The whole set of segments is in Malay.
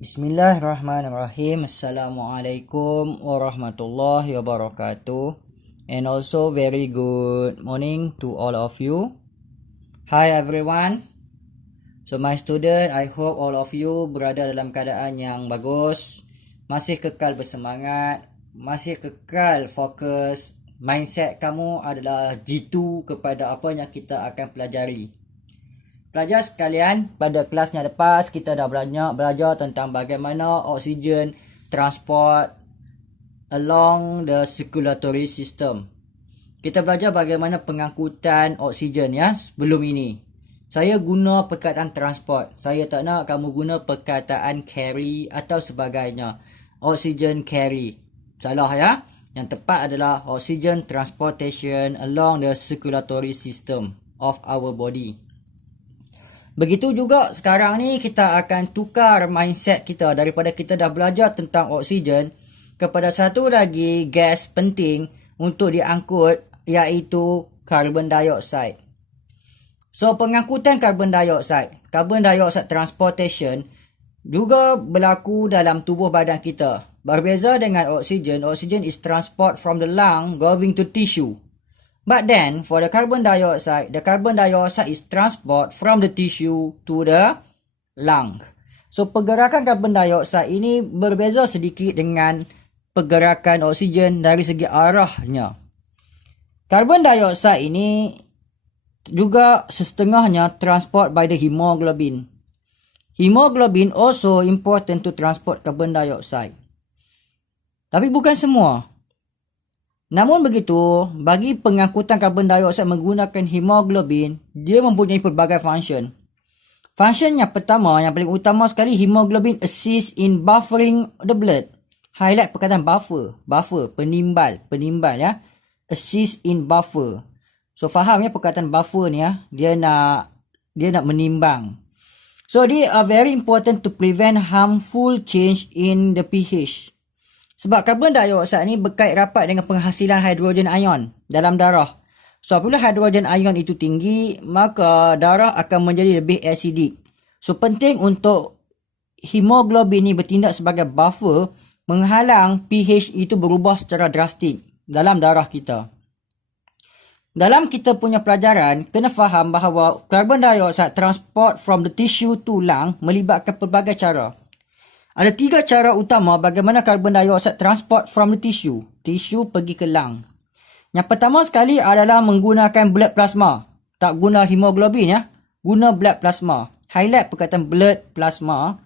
Bismillahirrahmanirrahim. Assalamualaikum warahmatullahi wabarakatuh. And also very good morning to all of you. Hi everyone. So my student, I hope all of you berada dalam keadaan yang bagus, masih kekal bersemangat, masih kekal fokus. Mindset kamu adalah jitu kepada apa yang kita akan pelajari. Pelajar sekalian, pada kelasnya lepas kita dah belajar tentang bagaimana oksigen transport along the circulatory system. Kita belajar bagaimana pengangkutan oksigen ya sebelum ini. Saya guna perkataan transport. Saya tak nak kamu guna perkataan carry atau sebagainya. Oxygen carry. Salah ya. Yang tepat adalah oxygen transportation along the circulatory system of our body. Begitu juga sekarang ni kita akan tukar mindset kita daripada kita dah belajar tentang oksigen kepada satu lagi gas penting untuk diangkut, iaitu carbon dioxide. So pengangkutan carbon dioxide transportation juga berlaku dalam tubuh badan kita. Berbeza dengan oksigen is transport from the lung going to tissue. But then, for the carbon dioxide is transport from the tissue to the lung. So, pergerakan carbon dioxide ini berbeza sedikit dengan pergerakan oksigen dari segi arahnya. Carbon dioxide ini juga setengahnya transport by the hemoglobin. Hemoglobin also important to transport carbon dioxide. Tapi bukan semua. Namun begitu, bagi pengangkutan karbon dioksida menggunakan hemoglobin, dia mempunyai pelbagai function. Function yang pertama, yang paling utama sekali, hemoglobin assist in buffering the blood. Highlight perkataan buffer, penimbal ya. Assist in buffer. So faham ya perkataan buffer ni ya, dia nak menimbang. So they are very important to prevent harmful change in the pH. Sebab karbon dioksida ni berkait rapat dengan penghasilan hidrogen ion dalam darah. So apabila hidrogen ion itu tinggi, maka darah akan menjadi lebih acidic. So penting untuk hemoglobin ni bertindak sebagai buffer, menghalang pH itu berubah secara drastik dalam darah kita. Dalam kita punya pelajaran, kena faham bahawa carbon dioxide transport from the tissue to lung melibatkan pelbagai cara. Ada 3 cara utama bagaimana carbon dioxide transport from the tissue. Tissue pergi ke lung. Yang pertama sekali adalah menggunakan blood plasma. Tak guna hemoglobin ya. Guna blood plasma. Highlight perkataan blood plasma.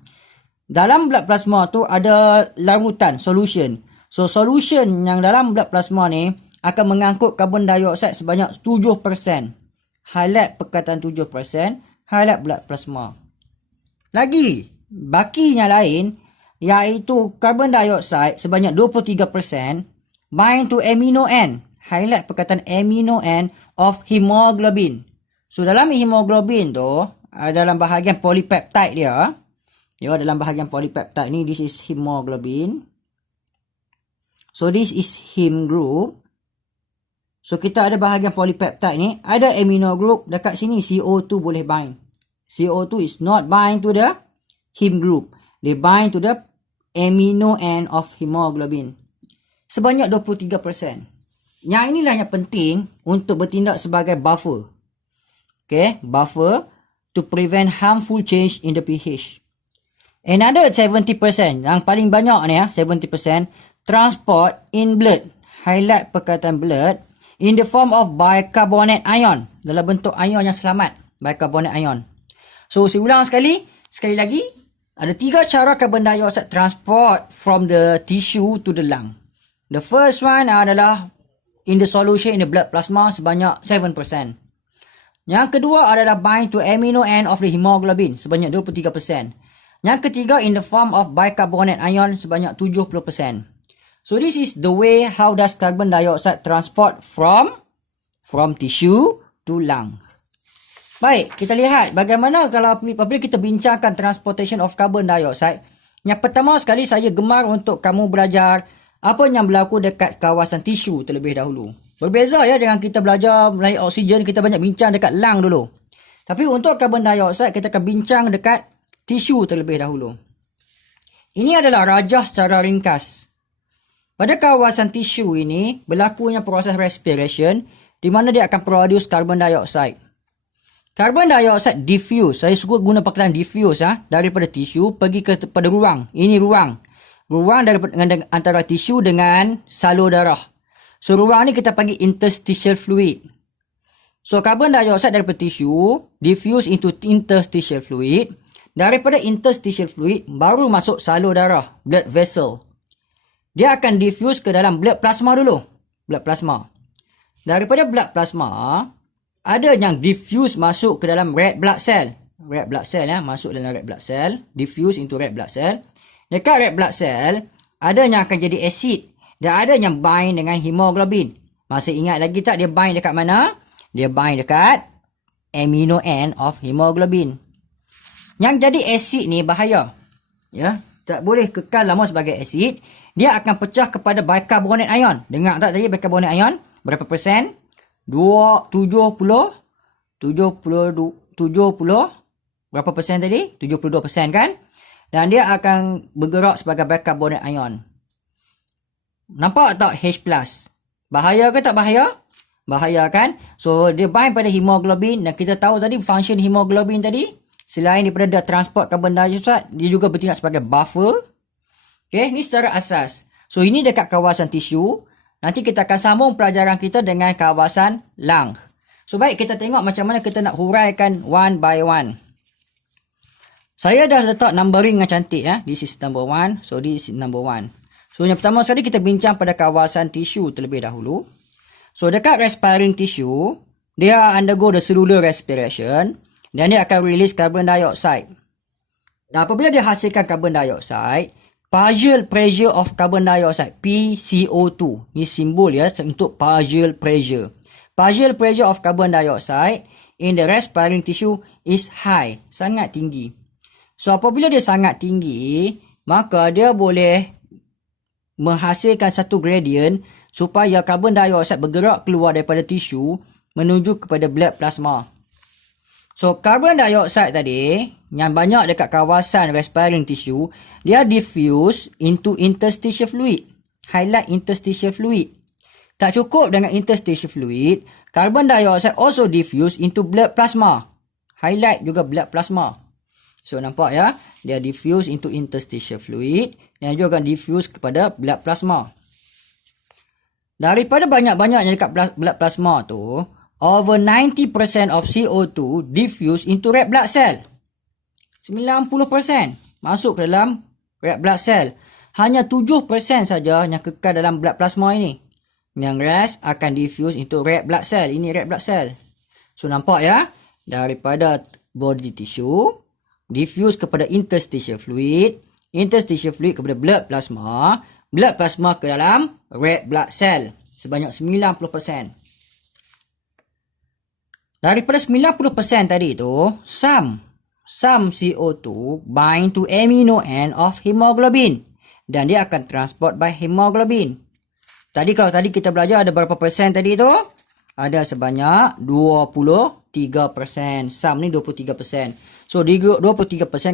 Dalam blood plasma tu ada larutan, solution. So solution yang dalam blood plasma ni akan mengangkut carbon dioxide sebanyak 7%. Highlight perkataan 7%. Highlight blood plasma. Lagi, bakinya lain, iaitu carbon dioxide sebanyak 23% bind to amino end. Highlight perkataan amino end of hemoglobin. So dalam hemoglobin tu, dalam bahagian polypeptide dia, dalam bahagian polypeptide ni, this is hemoglobin. So this is heme group. So kita ada bahagian polypeptide ni, ada amino group dekat sini, CO2 boleh bind. CO2 is not bind to the heme group. They bind to the amino end of hemoglobin. Sebanyak 23%. Yang inilah yang penting untuk bertindak sebagai buffer. Okay, buffer to prevent harmful change in the pH. Another 70%, yang paling banyak ni ya, 70%, transport in blood. Highlight perkataan blood in the form of bicarbonate ion. Dalam bentuk ion yang selamat, bicarbonate ion. So, saya ulang sekali lagi. Ada 3 cara carbon dioxide transport from the tissue to the lung. The first one adalah in the solution in the blood plasma sebanyak 7%. Yang kedua adalah bind to amino end of the hemoglobin sebanyak 23%. Yang ketiga in the form of bicarbonate ion sebanyak 70%. So this is the way how does carbon dioxide transport from tissue to lung. Baik, kita lihat bagaimana kalau apabila kita bincangkan transportation of carbon dioxide. Yang pertama sekali saya gemar untuk kamu belajar apa yang berlaku dekat kawasan tisu terlebih dahulu. Berbeza ya dengan kita belajar mengenai oksigen, kita banyak bincang dekat lung dulu. Tapi untuk carbon dioxide kita akan bincang dekat tisu terlebih dahulu. Ini adalah rajah secara ringkas. Pada kawasan tisu ini, berlakunya proses respiration di mana dia akan produce carbon dioxide. Carbon dioxide diffuse, saya suka guna perkataan diffuse daripada tisu pergi kepada ruang. Ini ruang. Ruang daripada antara tisu dengan salur darah. So ruang ni kita panggil interstitial fluid. So carbon dioxide daripada tisu diffuse into interstitial fluid. Daripada interstitial fluid baru masuk salur darah, blood vessel. Dia akan diffuse ke dalam blood plasma dulu. Blood plasma. Daripada blood plasma ada yang diffuse masuk ke dalam red blood cell. Red blood cell masuk dalam red blood cell, diffuse into red blood cell. Dekat red blood cell ada yang akan jadi acid dan ada yang bind dengan hemoglobin. Masih ingat lagi tak dia bind dekat mana? Dia bind dekat amino end of hemoglobin. Yang jadi acid ni bahaya. Ya, tak boleh kekal lama sebagai acid. Dia akan pecah kepada bicarbonate ion. Dengar tak tadi bicarbonate ion? Berapa persen? 70 berapa persen tadi? 72% kan? Dan dia akan bergerak sebagai bicarbonate ion. Nampak tak H+? Bahaya ke tak bahaya? Bahaya kan? So dia bind pada hemoglobin dan kita tahu tadi function hemoglobin tadi selain daripada dia transport carbon dioxide, dia juga bertindak sebagai buffer. Okay, ni secara asas. So ini dekat kawasan tisu. Nanti kita akan sambung pelajaran kita dengan kawasan lung. So baik, kita tengok macam mana kita nak huraikan one by one. Saya dah letak numbering yang cantik This is number 1. So this is number 1. So yang pertama sekali kita bincang pada kawasan tisu terlebih dahulu. So dekat respiring tissue, dia undergo the cellular respiration dan dia akan release carbon dioxide. Dan apabila dia hasilkan carbon dioxide, partial pressure of carbon dioxide, PCO2. Ni simbol untuk partial pressure. Partial pressure of carbon dioxide in the respiring tissue is high. Sangat tinggi. So apabila dia sangat tinggi, maka dia boleh menghasilkan satu gradient supaya carbon dioxide bergerak keluar daripada tisu menuju kepada blood plasma. So carbon dioxide tadi yang banyak dekat kawasan respiring tissue, dia diffuse into interstitial fluid. Highlight interstitial fluid. Tak cukup dengan interstitial fluid, carbon dioxide also diffuse into blood plasma. Highlight juga blood plasma. So nampak dia diffuse into interstitial fluid dan juga diffuse kepada blood plasma. Daripada banyak-banyaknya dekat blood plasma tu, over 90% of CO2 diffuse into red blood cell. 90% masuk ke dalam red blood cell. Hanya 7% saja yang kekal dalam blood plasma ini. Yang rest akan diffuse into red blood cell. Ini red blood cell. So nampak daripada body tissue, diffuse kepada interstitial fluid kepada blood plasma ke dalam red blood cell. Sebanyak 90%. Daripada 90% tadi tu, some CO2 bind to amino end of hemoglobin. Dan dia akan transport by hemoglobin. Kalau tadi kita belajar ada berapa persen tadi tu? Ada sebanyak 23%. Some ni 23%. So 23%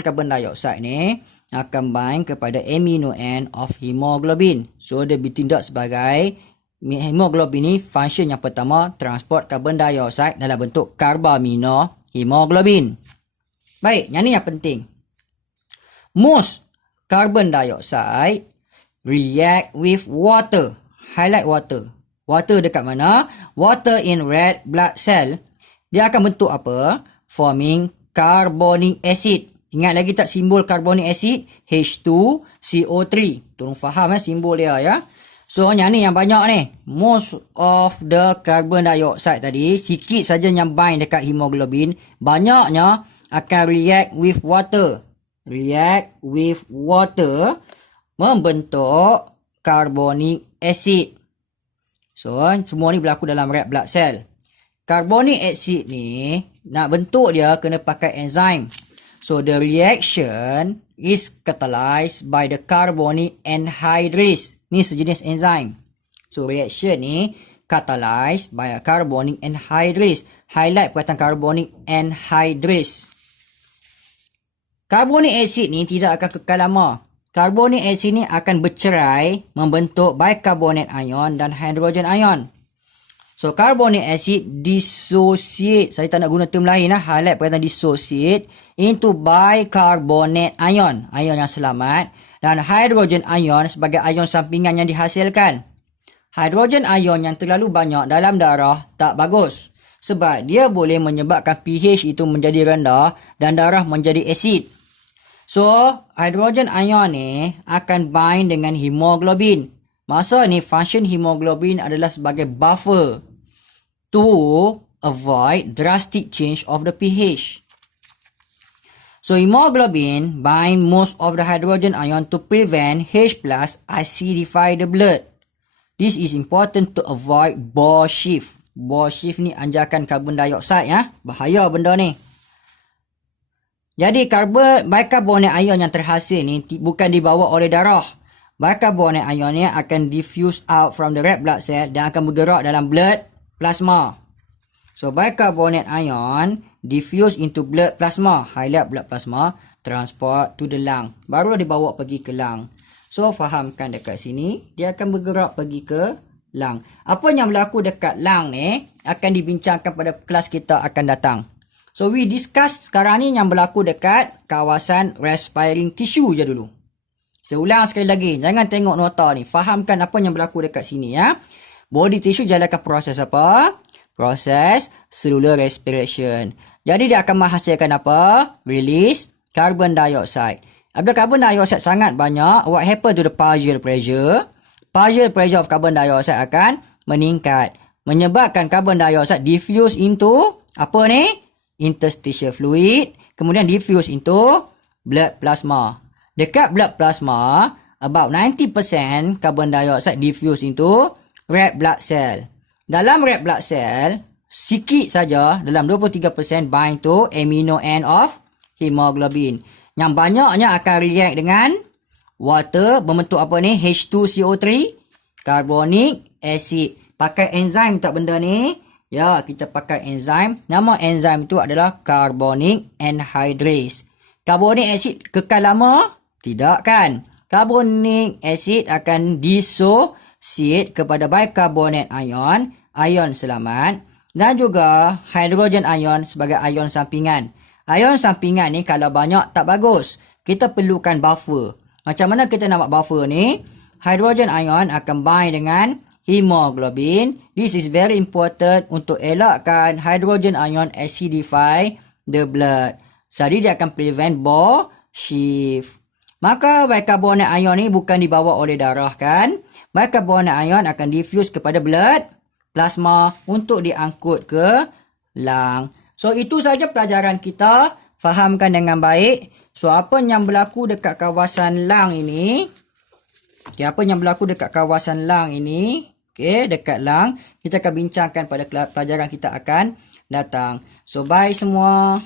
carbon dioxide ni akan bind kepada amino end of hemoglobin. So dia bertindak sebagai hemoglobin ni function yang pertama transport carbon dioxide dalam bentuk karbaminohemoglobin. Baik, yang ni yang penting. Most carbon dioxide react with water. Highlight water. Water dekat mana? Water in red blood cell. Dia akan bentuk apa? Forming carbonic acid. Ingat lagi tak simbol carbonic acid? H2CO3. Tolong faham simbol dia So yang ni yang banyak ni. Most of the carbon dioxide tadi, sikit saja yang bind dekat hemoglobin, banyaknya akan react with water. React with water membentuk carbonic acid. So semua ni berlaku dalam red blood cell. Carbonic acid ni nak bentuk dia kena pakai enzim. So the reaction is catalyzed by the carbonic anhydrase. Ni sejenis enzim. So reaction ni catalyzed by a carbonic anhydrase. Highlight perkataan carbonic anhydrase. Carbonic acid ni tidak akan kekal lama. Carbonik acid ni akan bercerai membentuk bicarbonate ion dan hydrogen ion. So, carbonic acid dissociate. Saya tak nak guna term lain lah. Highlight perkataan dissociate into bicarbonate ion. Ion yang selamat. Dan hydrogen ion sebagai ion sampingan yang dihasilkan. Hydrogen ion yang terlalu banyak dalam darah tak bagus. Sebab dia boleh menyebabkan pH itu menjadi rendah dan darah menjadi asid. So, hydrogen ion ni akan bind dengan hemoglobin. Masa ni, function hemoglobin adalah sebagai buffer to avoid drastic change of the pH. So, hemoglobin bind most of the hydrogen ion to prevent H+ acidify the blood. This is important to avoid Bohr shift. Bohr shift ni anjakan karbon dioksida ya. Bahaya benda ni. Jadi, bicarbonate ion yang terhasil ni bukan dibawa oleh darah. Bicarbonate ion ni akan diffuse out from the red blood cell dan akan bergerak dalam blood plasma. So, bicarbonate ion diffuse into blood plasma. Highlight blood plasma, transport to the lung. Baru dibawa pergi ke lung. So, fahamkan dekat sini, dia akan bergerak pergi ke lung. Apa yang berlaku dekat lung ni akan dibincangkan pada kelas kita akan datang. So, we discuss sekarang ni yang berlaku dekat kawasan respiring tissue je dulu. Saya ulang sekali lagi. Jangan tengok nota ni. Fahamkan apa yang berlaku dekat sini ya. Body tissue jalankan proses apa? Proses cellular respiration. Jadi dia akan menghasilkan apa? Release carbon dioxide. Apabila carbon dioxide sangat banyak, what happen to the partial pressure? Partial pressure of carbon dioxide akan meningkat. Menyebabkan carbon dioxide diffuse into apa ni? Interstitial fluid. Kemudian diffuse into blood plasma. Dekat blood plasma, about 90% carbon dioxide diffuse into red blood cell. Dalam red blood cell, sikit saja dalam 23% bind to amino end of hemoglobin. Yang banyaknya akan react dengan water membentuk apa ni? H2CO3, carbonic acid. Pakai enzim tak benda ni? Ya, kita pakai enzim. Nama enzim itu adalah carbonic anhydrase. Carbonic acid kekal lama? Tidak kan? Carbonic acid akan dissociate kepada bicarbonate ion, ion selamat, dan juga hydrogen ion sebagai ion sampingan. Ion sampingan ni kalau banyak tak bagus. Kita perlukan buffer. Macam mana kita nak buat buffer ni? Hydrogen ion akan bind dengan hemoglobin. This is very important untuk elakkan hydrogen ion acidify the blood. Jadi dia akan prevent Bohr shift. Maka bicarbonate ion ni bukan dibawa oleh darah kan? Bicarbonate ion akan diffuse kepada blood plasma untuk diangkut ke lung. So, itu saja pelajaran kita. Fahamkan dengan baik. So, apa yang berlaku dekat kawasan lung ini? Okay, apa yang berlaku dekat kawasan lung ini? Okay, dekat lung. Kita akan bincangkan pada pelajaran kita akan datang. So, bye semua.